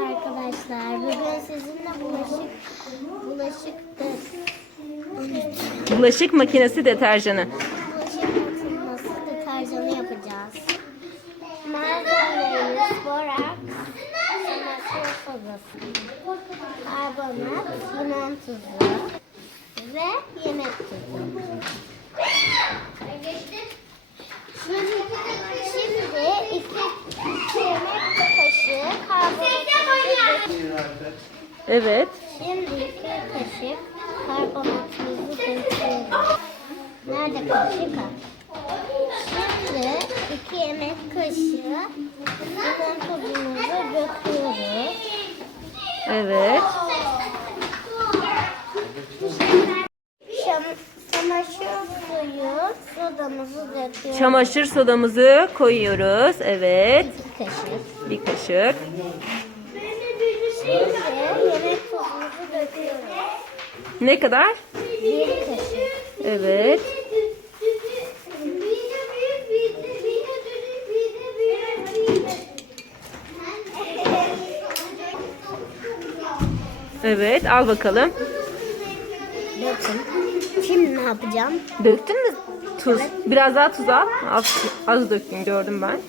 arkadaşlar. Bugün sizinle bulaşık bulaşık de, Bulaşık makinesi deterjanı. bulaşık makinesi deterjanı yapacağız. Malzemelerimiz boraks, çamaşır sodası, karbonat, limon tuzu ve yemek tuzu. Şimdi, şimdi iki, iki yemek kaşığı karbonat tuzu Evet. Şimdi iki kaşık karbonatımızı döküyoruz. Nerede kaşık? Şimdi iki yemek kaşığı limon tuzumuzu döküyoruz. Evet. Çamaşır suyu sodamızı döküyoruz. Çamaşır sodamızı koyuyoruz. Evet. İki kaşık. Bir kaşık. Yemek döküyoruz. Ne kadar? Bir kaşık. Evet. Evet. Al bakalım. Dökün. Şimdi ne yapacağım? Döktün mü tuz? Biraz daha tuz al. Az, az döktün gördüm ben.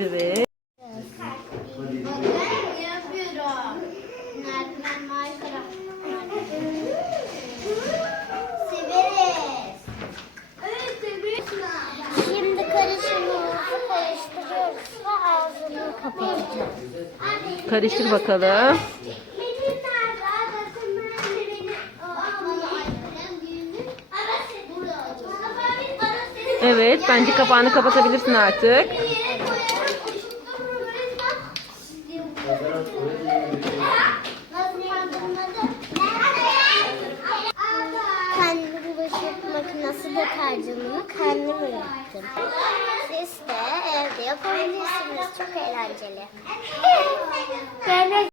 Evet. Karıştırıyoruz. Karıştır bakalım. Evet. Bence kapağını kapatabilirsin artık. Kendi bulaşık makinesi deterjanımı kendim ürettim. Siz de evde yapabilirsiniz. Çok eğlenceli.